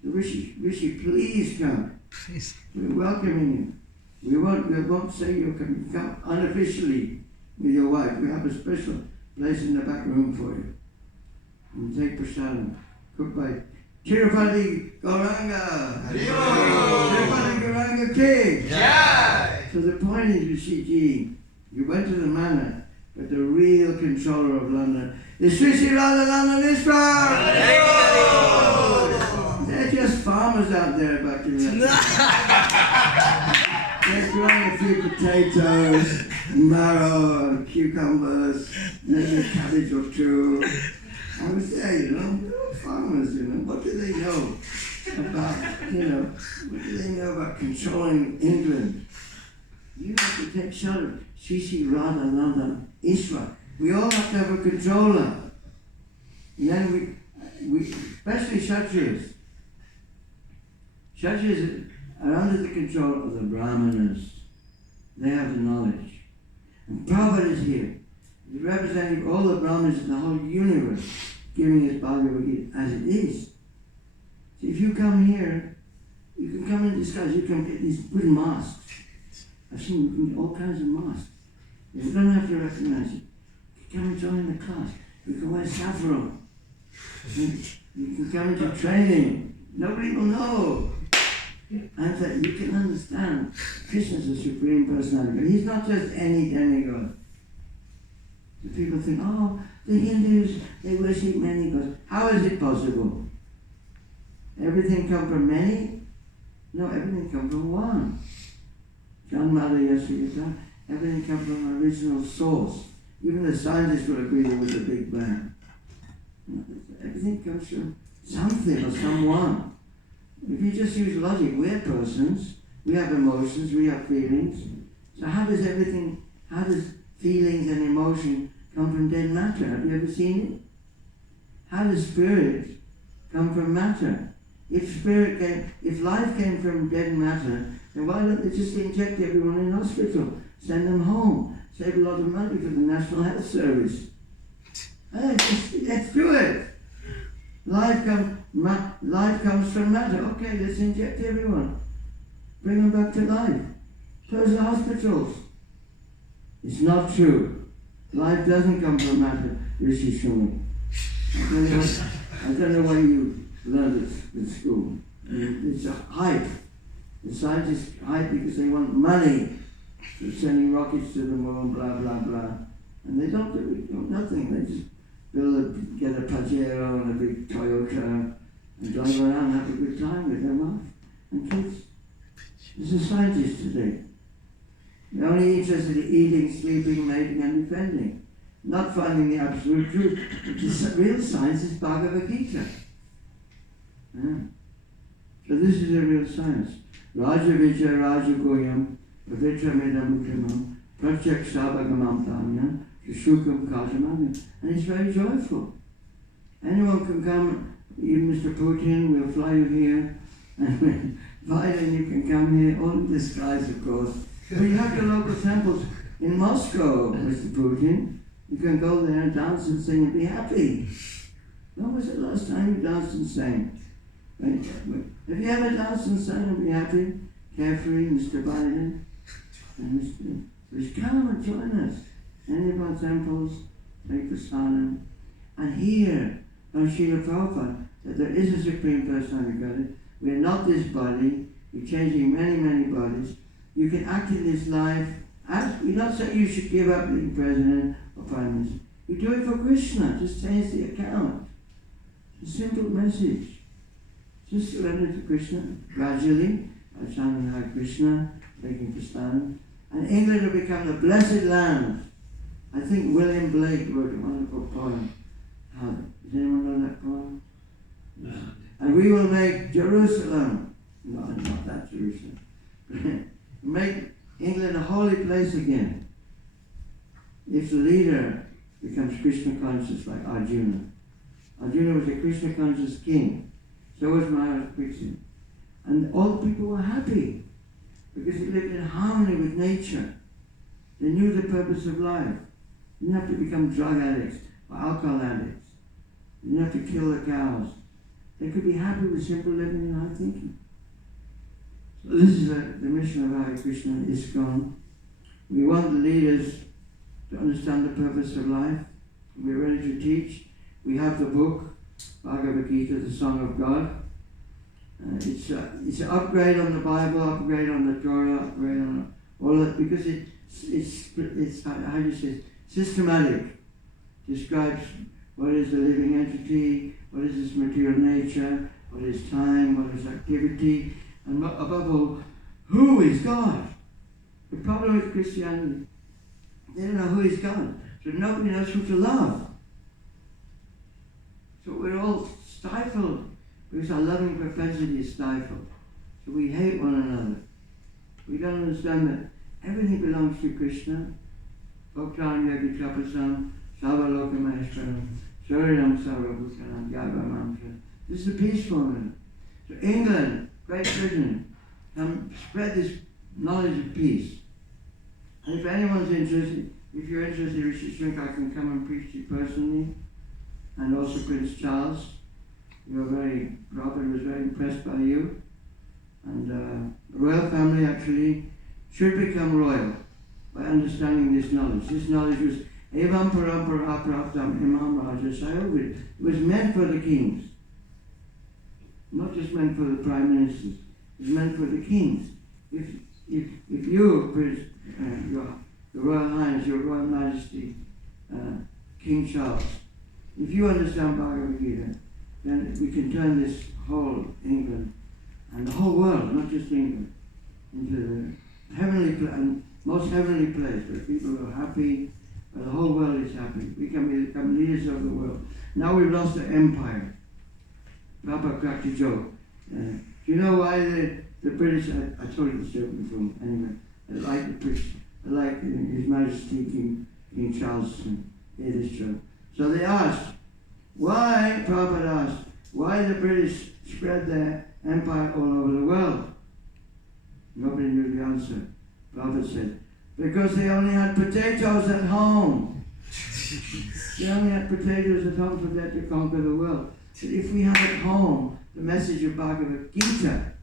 So Rishi, please come. Please. We're welcoming you. We won't say you can come unofficially with your wife. We have a special place in the back room for you. And take prasadam, cooked by Tirupati Gauranga. Tirupati Gauranga King. So the point is, Rishiji, you went to the manor, but the real controller of London is Sri Sri Radha Londonisvara. They're just farmers out there back in the They're growing a few potatoes, marrow, cucumbers, maybe a cabbage or two. I was there, they're all farmers, What do they know about, what do they know about controlling England? You have to take shelter. Sri Sri Radha Londonisvara. We all have to have a controller. And then we especially Kshatriyas. Kshatriyas are under the control of the Brahmanas. They have the knowledge. And Prabhupada is here. He's representing all the Brahmanas in the whole universe, giving us Bhagavad Gita as it is. So if you come here, you can come and discuss. You can get these good masks. I've seen all kinds of masks. You don't have to recognize it. You can come and join the class. You can wear saffron. You can come into training. Nobody will know. And that you can understand Krishna is the Supreme Personality. He's not just any demigod. The people think, the Hindus, they worship many gods. How is it possible? Everything come from many? No, everything come from one. John Mother yesterday, everything comes from an original source. Even the scientists will agree there was a Big Bang. Everything comes from something or someone. If you just use logic, we're persons, we have emotions, we have feelings. So how does feelings and emotion come from dead matter? Have you ever seen it? How does spirit come from matter? If life came from dead matter, then why don't they just inject everyone in hospital, send them home, save a lot of money for the National Health Service? Let's do it. Life comes from matter. Okay, let's inject everyone. Bring them back to life. Close the hospitals. It's not true. Life doesn't come from matter, Rishi Swami. I don't know why you learned it in school. It's a hype. The scientists hype because they want money for sending rockets to the moon, blah, blah, blah. And they don't do nothing. They just get a Pajero and a big Toyota and drive around and have a good time with their wife and kids. There's a scientist today. They're only interested in eating, sleeping, mating and defending, not finding the absolute truth. The real science is Bhagavad Gita. Yeah. So this is a real science. Raja Vijay Raja Goyam Pavitra Medamukrimam Prachak Savagamam Tamya Shukam Katamanya. And it's very joyful. Anyone can come, even Mr. Putin, we'll fly you here, and Biden, you can come here, all in disguise, of course. But you have the local temples in Moscow, Mr. Putin. You can go there and dance and sing and be happy. When was the last time you danced and sang? Have you ever danced and sang and be happy? Carefree, Mr. Biden? And Mr. Please come and join us. Any of our temples, take the sadhana, and hear from Srila Prabhupada that there is a Supreme Personality of Godhead. We are not this body. We're changing many, many bodies. You can act in this life. We're not saying you should give up being president or prime minister. You do it for Krishna. Just change the account. It's a simple message. Just surrender to Krishna gradually by chanting Hare Krishna, taking prasadam, and England will become the blessed land. I think William Blake wrote a wonderful poem. Does anyone know that poem? No. And we will make Jerusalem, not that Jerusalem, make England a holy place again. If the leader becomes Krishna conscious like Arjuna. Arjuna was a Krishna conscious king. So was Maharaj Krishna. And all the people were happy because they lived in harmony with nature. They knew the purpose of life. You didn't have to become drug addicts or alcohol addicts. You didn't have to kill the cows. They could be happy with simple living and high thinking. So this is the mission of Hare Krishna ISKCON. We want the leaders to understand the purpose of life. We're ready to teach. We have the book, Bhagavad Gita, the Song of God. It's an upgrade on the Bible, upgrade on the Torah, upgrade on all that, because it's how do you say, systematic. Describes what is the living entity, what is its material nature, what is time, what is activity, and above all, who is God? The problem with Christianity, they don't know who is God, so nobody knows who to love. So we're all stifled, because our loving propensity is stifled. So we hate one another. We don't understand that everything belongs to Krishna. Bhaktan Yogi Tapasam, Sarvaloka Maheshwaram, Suryam Sarvabhutanam, Yagva Mantra. This is a peace formula. So England, Great Britain, spread this knowledge of peace. And if anyone's interested, if you're interested, Rishi Shrink, I can come and preach to you personally. And also Prince Charles. Robert was very impressed by you. And the royal family actually should become royal by understanding this knowledge. This knowledge was Evam Parampara Praptam Imam Raja Sayovid. It was meant for the kings. Not just meant for the prime ministers. It was meant for the kings. If you, the Royal Highness, your Royal Majesty, King Charles, if you understand Bhagavad Gita, then we can turn this whole England and the whole world, not just England, into the heavenly and most heavenly place where people are happy, where the whole world is happy. We can become leaders of the world. Now we've lost the empire. Papa cracked a joke. Do you know why the British? I told you this joke before. Anyway, I like His Majesty King Charles hear this joke. So they asked, why, Prabhupada asked, why the British spread their empire all over the world? Nobody knew the answer. Prabhupada said, because they only had potatoes at home. They only had potatoes at home for them to conquer the world. So if we have at home the message of Bhagavad Gita,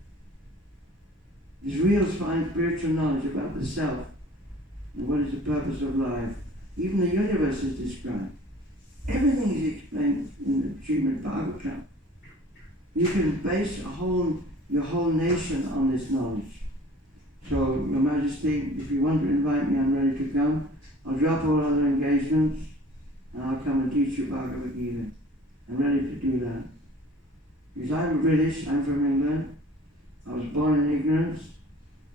this real fine spiritual knowledge about the self and what is the purpose of life, even the universe is described. Everything is explained in the Srimad Bhagavatam. You can base your whole nation on this knowledge. So, Your Majesty, if you want to invite me, I'm ready to come. I'll drop all other engagements and I'll come and teach you Bhagavad Gita. I'm ready to do that. Because I'm British, I'm from England. I was born in ignorance.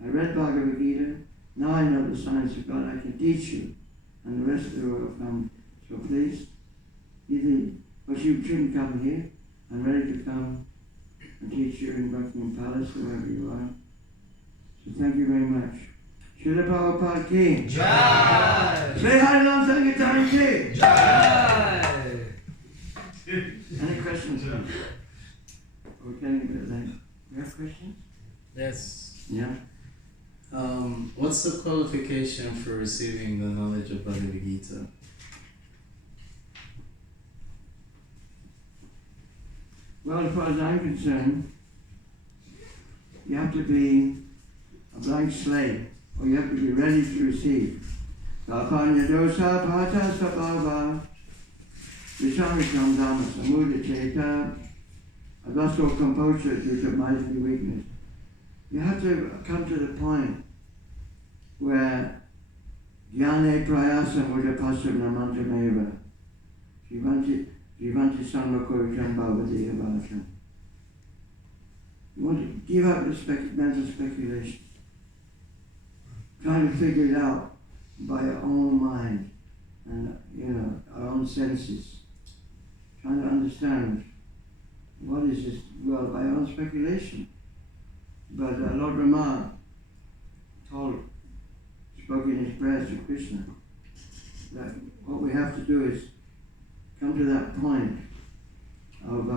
I read Bhagavad Gita. Now I know the science of God. I can teach you and the rest of the royal family. So please, but you shouldn't come here. I'm ready to come and teach you in Buckingham Palace, wherever you are. So thank you very much. Srila Prabhupada ki Jai! Say hi to Ram Sankirtan ki Jai! Any questions? We're getting a bit late. You have questions? Yes. Yeah. What's the qualification for receiving the knowledge of Bhagavad Gita? Well, as far as I'm concerned, you have to be a blank slate, or you have to be ready to receive. Sapanya dosa bhata sabhava vishamikam dhamma samudha cheta. I've lost all composure due to mighty weakness. You have to come to the point where jnane prayasa mudapasam namantameva jivanti sammakoritam bhavati avasam. You want to give up mental speculation, trying to figure it out by your own mind and our own senses, trying to understand what is this world by our own speculation. But Lord Rama spoke in his prayers to Krishna that what we have to do is come to that point of,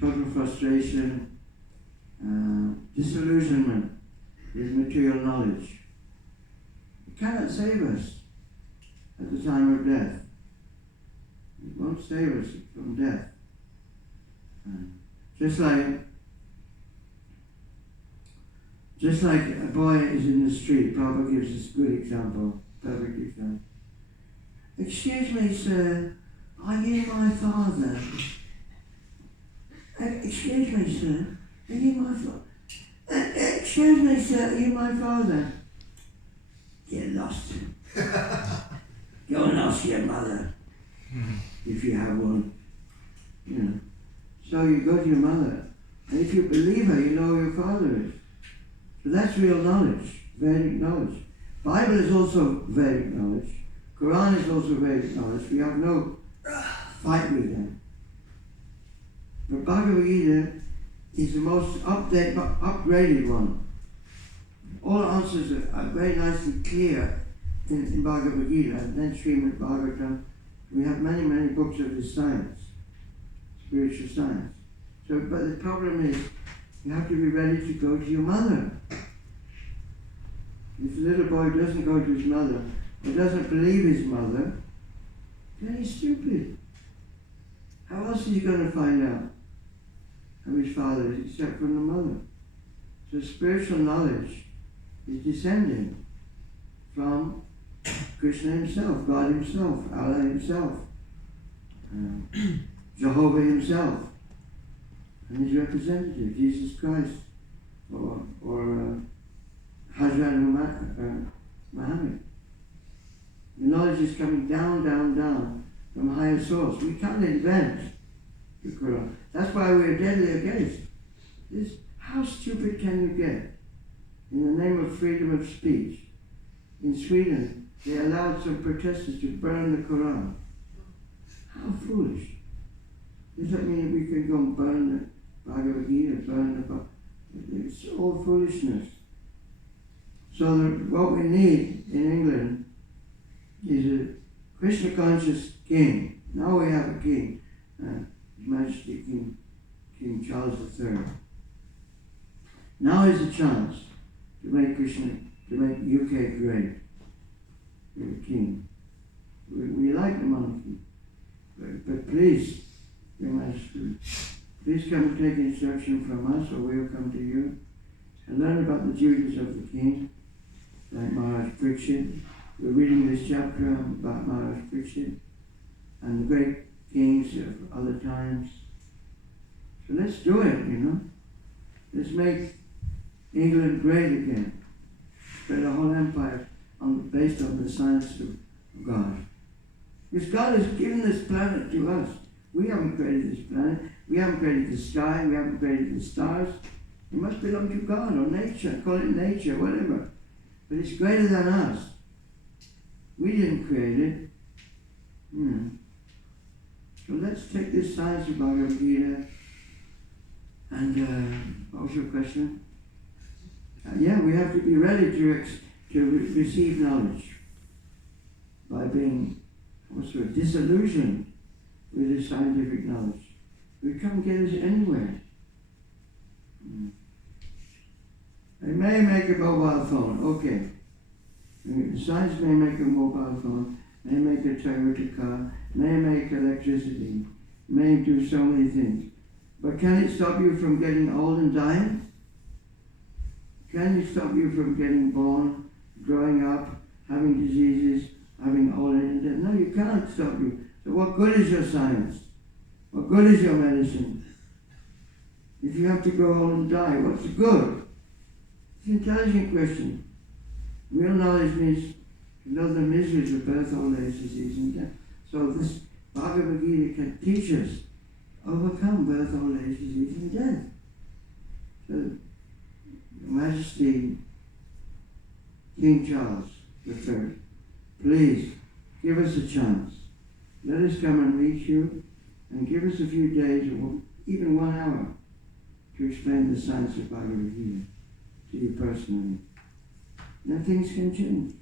total frustration, disillusionment with material knowledge. It cannot save us at the time of death. It won't save us from death. Just like a boy is in the street, Prabhupada gives this good example, perfect example. Excuse me, sir, are you my father? Excuse me, sir, are you my father? Excuse me, sir, are you my father? Get lost. Go and ask your mother, if you have one. You know. So you go to your mother, and if you believe her, you know who your father is. So that's real knowledge, Vedic knowledge. Bible is also Vedic knowledge. Quran is also Vedic knowledge. We have no fight with them. But Bhagavad Gita is the most upgraded one. All answers are very nicely clear in Bhagavad Gita, and then Srimad Bhagavatam. We have many, many books of this science, spiritual science. So, but the problem is, you have to be ready to go to your mother. If the little boy doesn't go to his mother, or doesn't believe his mother, then he's stupid. How else is he going to find out who his father is, except from the mother? So spiritual knowledge is descending from Krishna himself, God himself, Allah himself, Jehovah himself, and his representative, Jesus Christ, or Hazrat Muhammad. The knowledge is coming down, down, down from a higher source. We can't invent the Quran. That's why we're deadly against this. How stupid can you get? In the name of freedom of speech. In Sweden, they allowed some protesters to burn the Quran. How foolish. Does that mean that we can go and burn the Bhagavad Gita, burn the Bhagavad? It's all foolishness. So what we need in England is a Krishna conscious king. Now we have a king, His Majesty King Charles III. Now is the chance to make UK great. We're a king. We like the monarchy, but please, Your Majesty, please come and take instruction from us, or we'll come to you and learn about the duties of the king, like Maharaj Parikshit. We're reading this chapter about Maharaj Parikshit and the great kings of other times. So let's do it, you know. Let's make England great again. Spread a whole empire based on the science of God. Because God has given this planet to us. We haven't created this planet. We haven't created the sky. We haven't created the stars. It must belong to God or nature. Call it nature, whatever. But it's greater than us. We didn't create it. So let's take this science of Bhagavad Gita. And what was your question? Yeah, we have to be ready to receive knowledge by being also disillusioned with the scientific knowledge. We can't get us anywhere. They may make a mobile phone, okay. Science may make a mobile phone, may make a Toyota car, may make electricity, may do so many things. But can it stop you from getting old and dying? Can it stop you from getting born, growing up, having diseases, having old age? No, you can't stop you. So what good is your science? What good is your medicine? If you have to grow old and die, what's the good? It's an intelligent question. Real knowledge means to know the miseries of birth, old age, disease, and death. So this Bhagavad Gita can teach us to overcome birth, old age, disease, and death. So, Your Majesty, King Charles III, please give us a chance. Let us come and meet you and give us a few days or even 1 hour to explain the science of Bhagavad Gita to you personally. Then things can change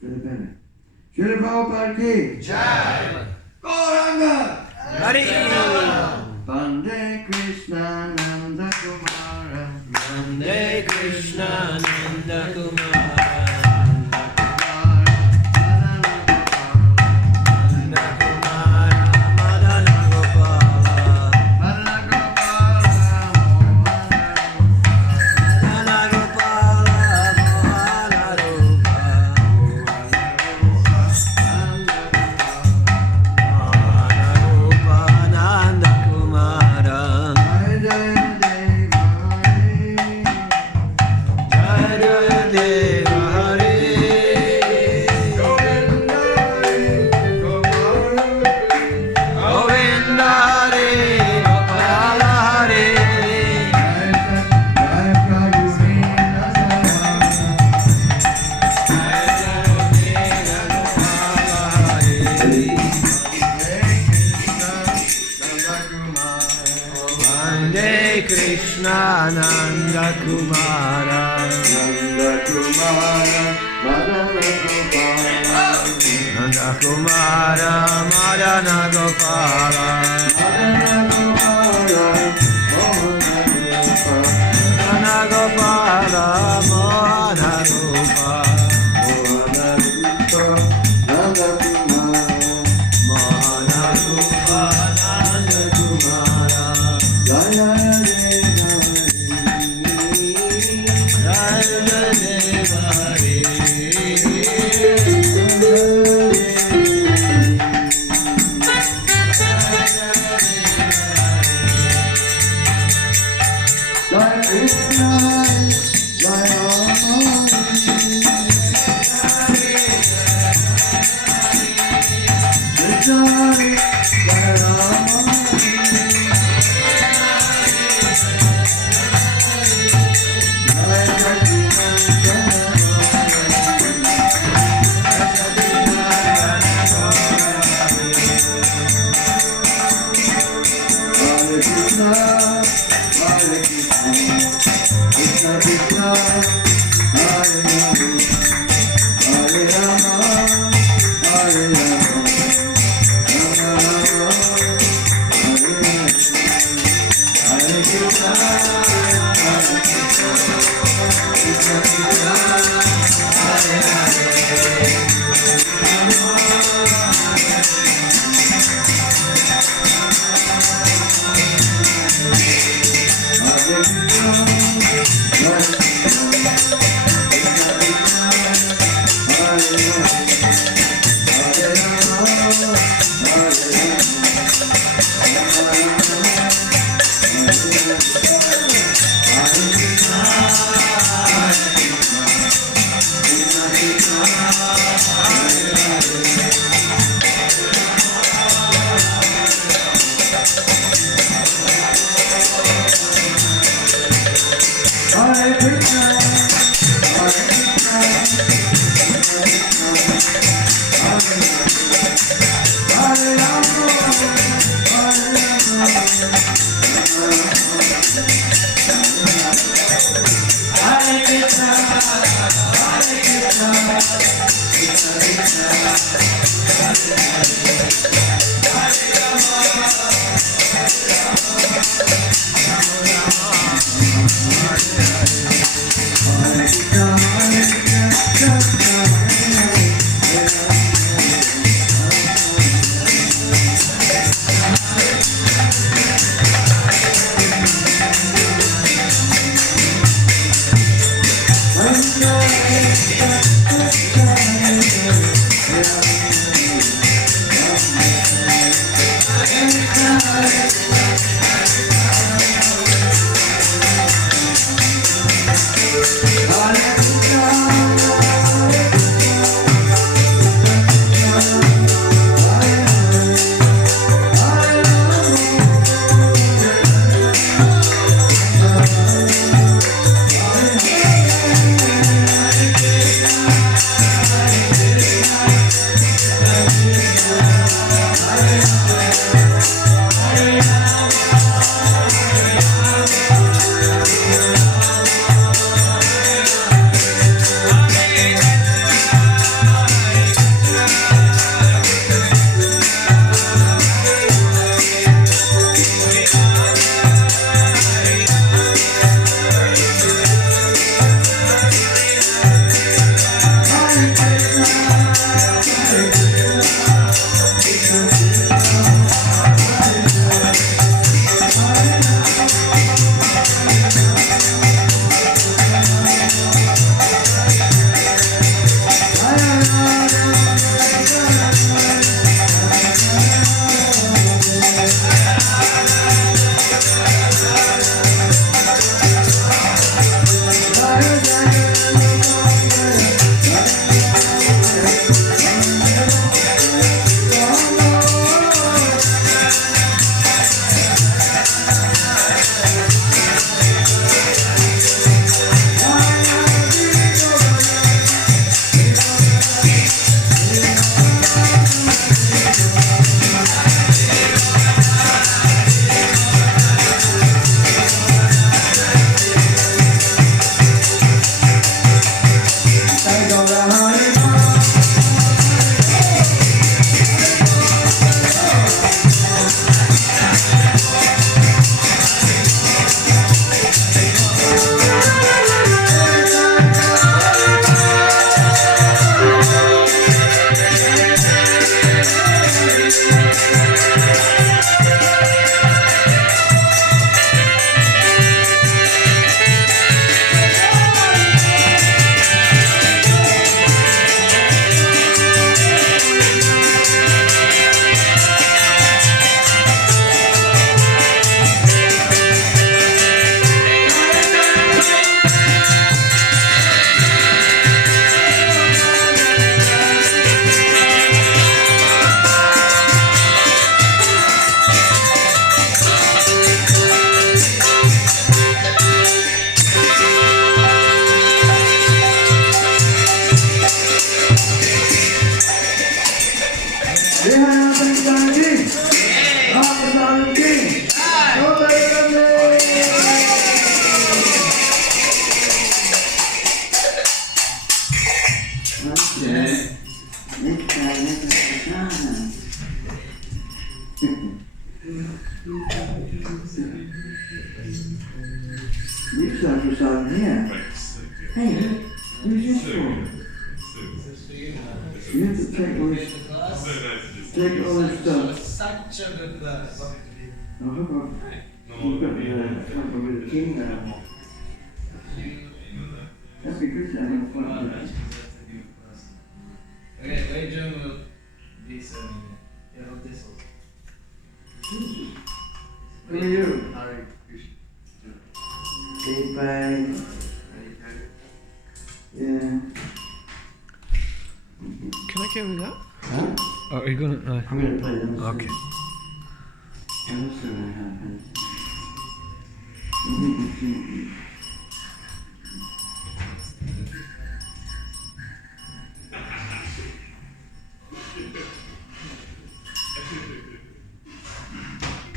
for the better. Srila Prabhupada ki Jai! Gauranga! Hari Vande Krishna Nanda Kumara Vande Krishna Nanda Kumara Nanda Kumara Madana Gopala Krishna Nanda Kumara Nanda Kumara Madana Gopala Nanda Kumara Madana Gopala Madana Gopala Madana Gopala Mohana Rupa Mohana Rupa Nanda Kumara Mohana Rupa Nanda Kumara Jaya Jaya Deva Hari Jai Krishna Jai Rama Krishna Jai Rama Hare Krishna, Hare Rama, Such a good class. That'd be good to have a fun. Okay, wait, John will be sending it. Yeah, of this one. Who are you? Hare Krishna. Deepak. Yeah. Can I carry that? Huh? Oh, are you gonna? I'm gonna play them. Okay. And this is gonna happen.